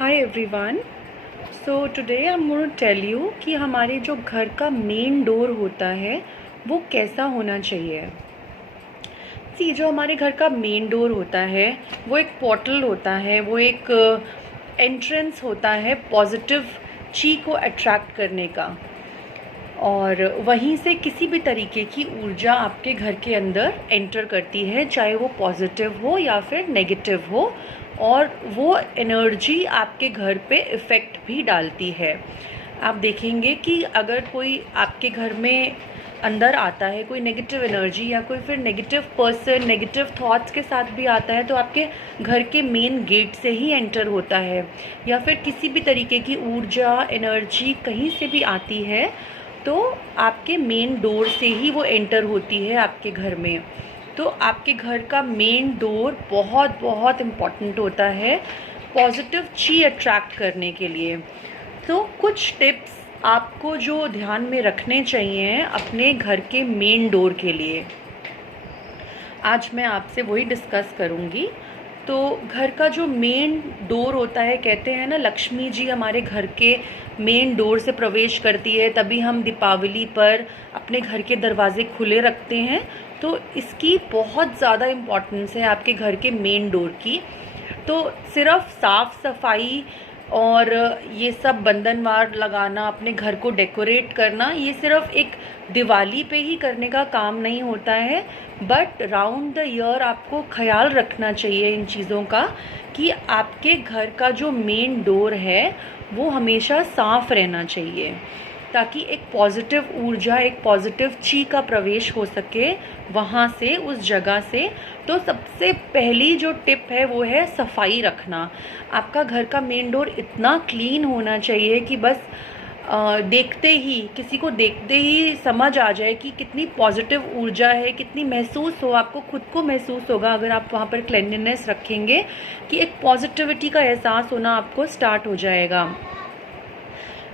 Hi everyone. So today I am going to tell you कि हमारे जो घर का मेन डोर होता है वो कैसा होना चाहिए। जो हमारे घर का मेन डोर होता है वो एक पोर्टल होता है, वो एक एंट्रेंस होता है पॉजिटिव ची को अट्रैक्ट करने का। और वहीं से किसी भी तरीके की ऊर्जा आपके घर के अंदर एंटर करती है, चाहे वो पॉजिटिव हो या फिर नेगेटिव हो, और वो एनर्जी आपके घर पे इफ़ेक्ट भी डालती है। आप देखेंगे कि अगर कोई आपके घर में अंदर आता है, कोई नेगेटिव एनर्जी या कोई फिर नेगेटिव पर्सन नेगेटिव थॉट्स के साथ भी आता है, तो आपके घर के मेन गेट से ही एंटर होता है, या फिर किसी भी तरीके की ऊर्जा एनर्जी कहीं से भी आती है तो आपके मेन डोर से ही वो एंटर होती है आपके घर में। तो आपके घर का मेन डोर बहुत बहुत इम्पॉर्टेंट होता है पॉजिटिव ची अट्रैक्ट करने के लिए। तो कुछ टिप्स आपको जो ध्यान में रखने चाहिए अपने घर के मेन डोर के लिए, आज मैं आपसे वही डिस्कस करूँगी। तो घर का जो मेन डोर होता है, कहते हैं ना लक्ष्मी जी हमारे घर के मेन डोर से प्रवेश करती है, तभी हम दीपावली पर अपने घर के दरवाजे खुले रखते हैं। तो इसकी बहुत ज़्यादा इम्पोर्टेंस है आपके घर के मेन डोर की। तो सिर्फ साफ़ सफाई और ये सब बंधनवार लगाना, अपने घर को डेकोरेट करना, ये सिर्फ एक दिवाली पे ही करने का काम नहीं होता है, बट राउंड द ईयर आपको ख्याल रखना चाहिए इन चीज़ों का कि आपके घर का जो मेन डोर है वो हमेशा साफ़ रहना चाहिए, ताकि एक पॉजिटिव ऊर्जा, एक पॉजिटिव ची का प्रवेश हो सके वहाँ से, उस जगह से। तो सबसे पहली जो टिप है वो है सफाई रखना। आपका घर का मेन डोर इतना क्लीन होना चाहिए कि बस देखते ही, किसी को देखते ही समझ आ जाए कि कितनी पॉजिटिव ऊर्जा है, कितनी महसूस हो, आपको खुद को महसूस होगा अगर आप वहाँ पर क्लीनलीनेस रखेंगे कि एक पॉजिटिविटी का एहसास होना आपको स्टार्ट हो जाएगा।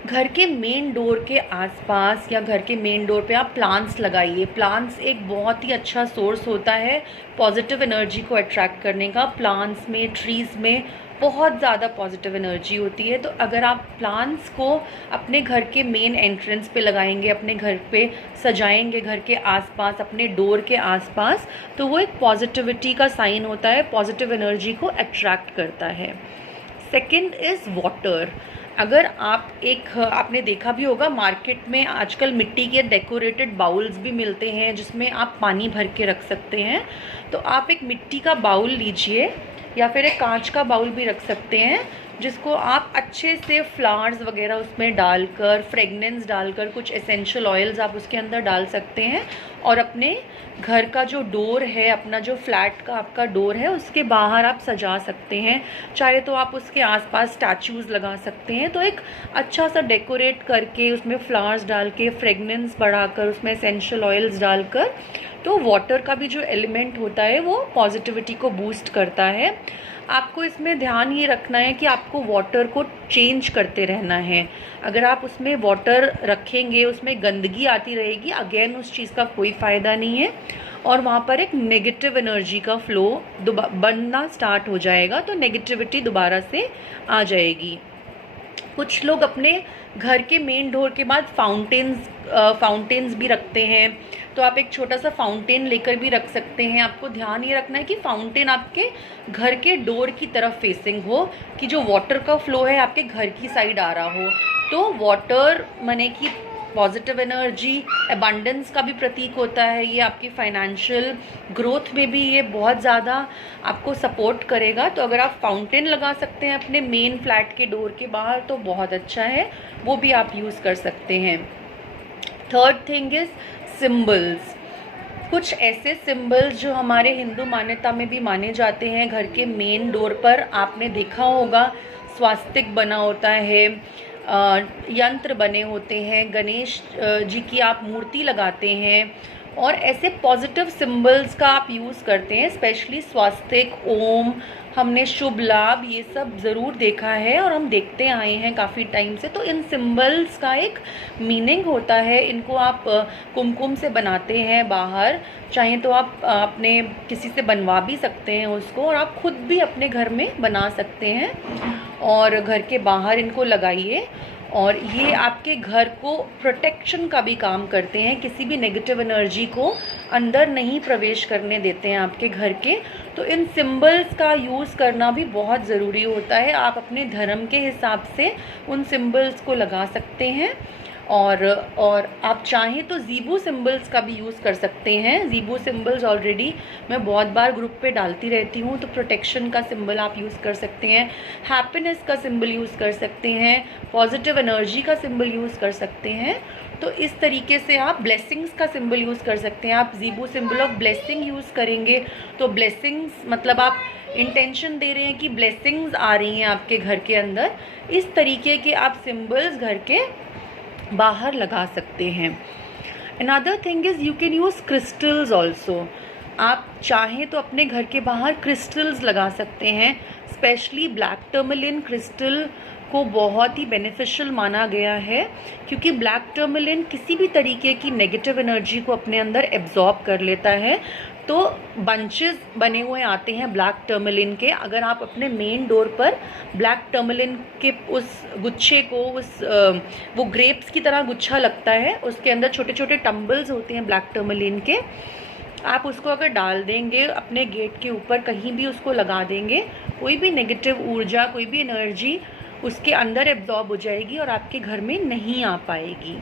घर के मेन डोर के आसपास या घर के मेन डोर पे आप प्लांट्स लगाइए। प्लांट्स एक बहुत ही अच्छा सोर्स होता है पॉजिटिव एनर्जी को अट्रैक्ट करने का। प्लांट्स में, ट्रीज़ में बहुत ज़्यादा पॉजिटिव एनर्जी होती है। तो अगर आप प्लांट्स को अपने घर के मेन एंट्रेंस पे लगाएंगे, अपने घर पे सजाएंगे, घर के आसपास, अपने डोर के आसपास, तो वो एक पॉजिटिविटी का साइन होता है, पॉजिटिव एनर्जी को अट्रैक्ट करता है। Second is water. अगर आपने देखा भी होगा मार्केट में आजकल मिट्टी के डेकोरेटेड बाउल्स भी मिलते हैं जिसमें आप पानी भर के रख सकते हैं। तो आप एक मिट्टी का बाउल लीजिए या फिर एक कांच का बाउल भी रख सकते हैं, जिसको आप अच्छे से फ्लावर्स वगैरह उसमें डालकर, फ्रेगनेंस डालकर, कुछ एसेंशियल ऑयल्स आप उसके अंदर डाल सकते हैं, और अपने घर का जो डोर है, अपना जो फ्लैट का आपका डोर है, उसके बाहर आप सजा सकते हैं। चाहे तो आप उसके आसपास स्टैचूज़ लगा सकते हैं। तो एक अच्छा सा डेकोरेट करके उसमें फ्लावर्स डाल के, फ्रेगनेंस बढ़ाकर, उसमें एसेंशियल ऑयल्स डालकर, तो वाटर का भी जो एलिमेंट होता है वो पॉजिटिविटी को बूस्ट करता है। आपको इसमें ध्यान ये रखना है कि आपको वाटर को चेंज करते रहना है। अगर आप उसमें वाटर रखेंगे, उसमें गंदगी आती रहेगी, अगेन उस चीज़ का कोई फ़ायदा नहीं है, और वहाँ पर एक नेगेटिव एनर्जी का फ्लो बनना स्टार्ट हो जाएगा, तो नेगेटिविटी दोबारा से आ जाएगी। कुछ लोग अपने घर के मेन डोर के बाद फाउंटेन्स भी रखते हैं। तो आप एक छोटा सा फाउंटेन लेकर भी रख सकते हैं। आपको ध्यान ये रखना है कि फाउंटेन आपके घर के डोर की तरफ फेसिंग हो, कि जो वाटर का फ्लो है आपके घर की साइड आ रहा हो। तो वाटर माने कि पॉजिटिव एनर्जी, अबंडेंस का भी प्रतीक होता है। ये आपकी फाइनेंशियल ग्रोथ में भी ये बहुत ज़्यादा आपको सपोर्ट करेगा। तो अगर आप फाउंटेन लगा सकते हैं अपने मेन फ्लैट के डोर के बाहर तो बहुत अच्छा है, वो भी आप यूज़ कर सकते हैं। Third thing is symbols. कुछ ऐसे सिम्बल्स जो हमारे हिंदू मान्यता में भी माने जाते हैं। घर के मेन डोर पर आपने देखा होगा स्वास्तिक बना होता है, यंत्र बने होते हैं, गणेश जी की आप मूर्ति लगाते हैं, और ऐसे पॉजिटिव सिंबल्स का आप यूज़ करते हैं। स्पेशली स्वास्तिक, ओम, हमने शुभ लाभ, ये सब ज़रूर देखा है और हम देखते आए हैं काफ़ी टाइम से। तो इन सिंबल्स का एक मीनिंग होता है। इनको आप कुमकुम से बनाते हैं बाहर, चाहें तो आप अपने किसी से बनवा भी सकते हैं उसको, और आप खुद भी अपने घर में बना सकते हैं। और घर के बाहर इनको लगाइए। और ये आपके घर को प्रोटेक्शन का भी काम करते हैं, किसी भी नेगेटिव एनर्जी को अंदर नहीं प्रवेश करने देते हैं आपके घर के। तो इन सिंबल्स का यूज़ करना भी बहुत ज़रूरी होता है। आप अपने धर्म के हिसाब से उन सिंबल्स को लगा सकते हैं। और आप चाहें तो ज़ीबू सिंबल्स का भी यूज़ कर सकते हैं। ज़ीबू सिंबल्स ऑलरेडी मैं बहुत बार ग्रुप पे डालती रहती हूँ, तो प्रोटेक्शन का सिंबल आप यूज़ कर सकते हैं, हैप्पीनेस का सिंबल यूज़ कर सकते हैं, पॉजिटिव एनर्जी का सिंबल यूज़ कर सकते हैं। तो इस तरीके से आप ब्लेसिंग्स का सिंबल यूज़ कर सकते हैं। आप ज़ीबू सिंबल ऑफ ब्लेसिंग यूज़ करेंगे तो ब्लेसिंग्स मतलब आप इंटेंशन दे रहे हैं कि ब्लेसिंग्स आ रही हैं आपके घर के अंदर। इस तरीके के आप सिंबल्स घर के बाहर लगा सकते हैं। Another thing is you can use crystals also. आप चाहें तो अपने घर के बाहर क्रिस्टल्स लगा सकते हैं। स्पेशली ब्लैक टर्मलिन क्रिस्टल को बहुत ही बेनिफिशियल माना गया है, क्योंकि ब्लैक टर्मलिन किसी भी तरीके की नेगेटिव एनर्जी को अपने अंदर एब्जॉर्ब कर लेता है। तो बंचेस बने हुए आते हैं ब्लैक टर्मलिन के। अगर आप अपने मेन डोर पर ब्लैक टर्मलिन के उस गुच्छे को वो ग्रेप्स की तरह गुच्छा लगता है, उसके अंदर छोटे छोटे टम्बल्स होते हैं ब्लैक टर्मलिन के, आप उसको अगर डाल देंगे अपने गेट के ऊपर, कहीं भी उसको लगा देंगे, कोई भी नेगेटिव ऊर्जा, कोई भी एनर्जी उसके अंदर एब्जॉर्ब हो जाएगी और आपके घर में नहीं आ पाएगी।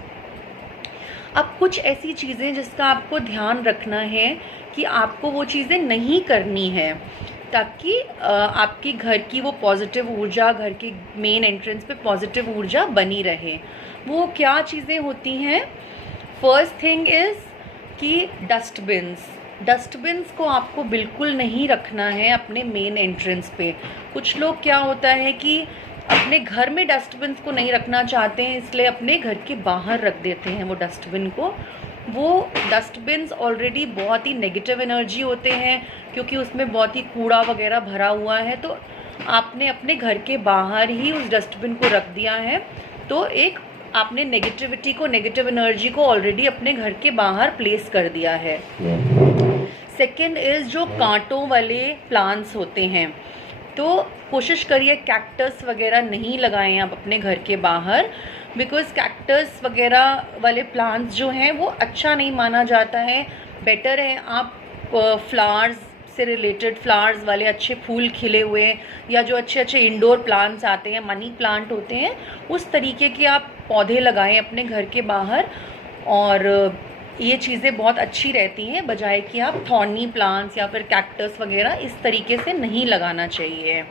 अब कुछ ऐसी चीज़ें जिसका आपको ध्यान रखना है कि आपको वो चीज़ें नहीं करनी है, ताकि आपकी घर की वो पॉजिटिव ऊर्जा, घर के मेन एंट्रेंस पे पॉजिटिव ऊर्जा बनी रहे। वो क्या चीज़ें होती हैं? फर्स्ट थिंग इज़ कि डस्टबिन्स को आपको बिल्कुल नहीं रखना है अपने मेन एंट्रेंस पे। कुछ लोग क्या होता है कि अपने घर में डस्टबिन्स को नहीं रखना चाहते हैं, इसलिए अपने घर के बाहर रख देते हैं वो डस्टबिन को। वो डस्टबिन्स ऑलरेडी बहुत ही नेगेटिव एनर्जी होते हैं, क्योंकि उसमें बहुत ही कूड़ा वगैरह भरा हुआ है। तो आपने अपने घर के बाहर ही उस डस्टबिन को रख दिया है, तो एक आपने नेगेटिविटी को, नेगेटिव एनर्जी को ऑलरेडी अपने घर के बाहर प्लेस कर दिया है। सेकेंड इज़ जो कांटों वाले प्लांट्स होते हैं, तो कोशिश करिए कैक्टस वगैरह नहीं लगाएं आप अपने घर के बाहर, बिकॉज़ कैक्टस वगैरह वाले प्लांट्स जो हैं वो अच्छा नहीं माना जाता है। बेटर है आप फ्लावर्स से रिलेटेड, फ्लावर्स वाले अच्छे फूल खिले हुए, या जो अच्छे अच्छे इंडोर प्लांट्स आते हैं, मनी प्लांट होते हैं, उस तरीके के आप पौधे लगाएं अपने घर के बाहर। और ये चीज़ें बहुत अच्छी रहती हैं, बजाय कि आप थॉर्नी प्लांट्स या फिर कैक्टस वगैरह इस तरीके से नहीं लगाना चाहिए।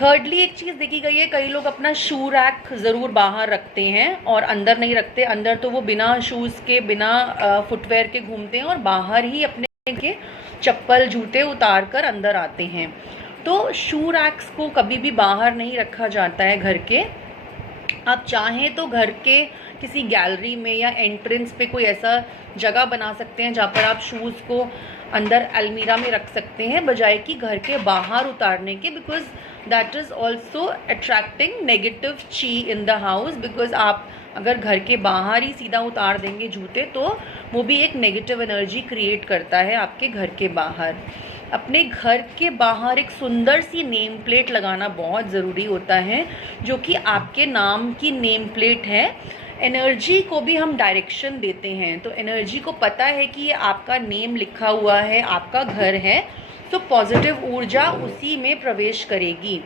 थर्डली एक चीज़ देखी गई है, कई लोग अपना शू रैक ज़रूर बाहर रखते हैं और अंदर नहीं रखते। अंदर तो वो बिना शूज़ के, बिना फुटवेयर के घूमते हैं और बाहर ही अपने के चप्पल जूते उतार कर अंदर आते हैं। तो शू रैक्स को कभी भी बाहर नहीं रखा जाता है घर के। आप चाहें तो घर के किसी गैलरी में या एंट्रेंस पे कोई ऐसा जगह बना सकते हैं जहाँ पर आप शूज़ को अंदर अलमीरा में रख सकते हैं, बजाय कि घर के बाहर उतारने के, because that is also attracting negative ची इन द हाउस। बिकॉज आप अगर घर के बाहर ही सीधा उतार देंगे जूते, तो वो भी एक नेगेटिव एनर्जी क्रिएट करता है आपके घर के बाहर। अपने घर के बाहर एक सुंदर सी नेम प्लेट लगाना बहुत ज़रूरी होता है, जो कि आपके नाम की नेम प्लेट है। एनर्जी को भी हम डायरेक्शन देते हैं, तो एनर्जी को पता है कि ये आपका नेम लिखा हुआ है, आपका घर है, तो पॉजिटिव ऊर्जा उसी में प्रवेश करेगी।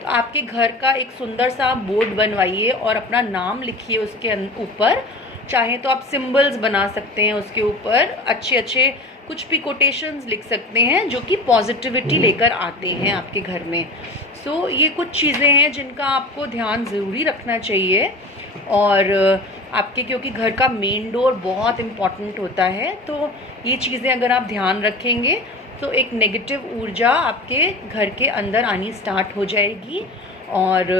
तो आपके घर का एक सुंदर सा बोर्ड बनवाइए और अपना नाम लिखिए उसके ऊपर। चाहे तो आप सिंबल्स बना सकते हैं उसके ऊपर, अच्छे अच्छे कुछ भी कोटेशंस लिख सकते हैं जो कि पॉजिटिविटी लेकर आते हैं आपके घर में। सो ये कुछ चीज़ें हैं जिनका आपको ध्यान ज़रूरी रखना चाहिए। और आपके, क्योंकि घर का मेन डोर बहुत इम्पॉर्टेंट होता है, तो ये चीज़ें अगर आप ध्यान रखेंगे तो एक नेगेटिव ऊर्जा आपके घर के अंदर आनी स्टार्ट हो जाएगी। और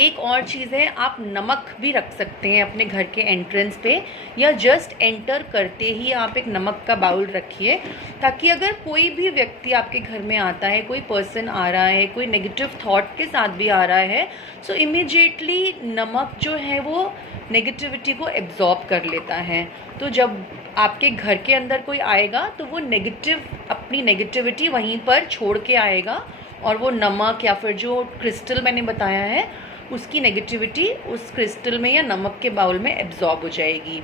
एक और चीज़ है, आप नमक भी रख सकते हैं अपने घर के एंट्रेंस पे, या जस्ट एंटर करते ही आप एक नमक का बाउल रखिए, ताकि अगर कोई भी व्यक्ति आपके घर में आता है, कोई पर्सन आ रहा है, कोई नेगेटिव थॉट के साथ भी आ रहा है, सो इमीडिएटली नमक जो है वो नेगेटिविटी को एब्जॉर्ब कर लेता है। तो जब आपके घर के अंदर कोई आएगा तो वो अपनी नेगेटिविटी वहीं पर छोड़ के आएगा और वो नमक या फिर जो क्रिस्टल मैंने बताया है उसकी नेगेटिविटी उस क्रिस्टल में या नमक के बाउल में एब्जॉर्ब हो जाएगी।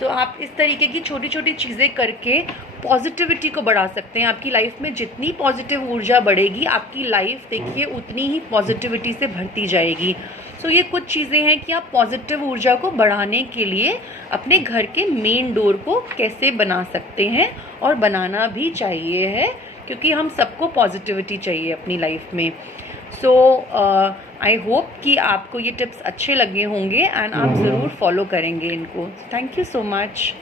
तो आप इस तरीके की छोटी छोटी चीज़ें करके पॉजिटिविटी को बढ़ा सकते हैं। आपकी लाइफ में जितनी पॉजिटिव ऊर्जा बढ़ेगी, आपकी लाइफ देखिए उतनी ही पॉजिटिविटी से भरती जाएगी। सो ये कुछ चीज़ें हैं कि आप पॉजिटिव ऊर्जा को बढ़ाने के लिए अपने घर के मेन डोर को कैसे बना सकते हैं, और बनाना भी चाहिए है, क्योंकि हम सबको पॉजिटिविटी चाहिए अपनी लाइफ में। सो आई होप कि आपको ये टिप्स अच्छे लगे होंगे एंड आप ज़रूर फॉलो करेंगे इनको। Thank you so much.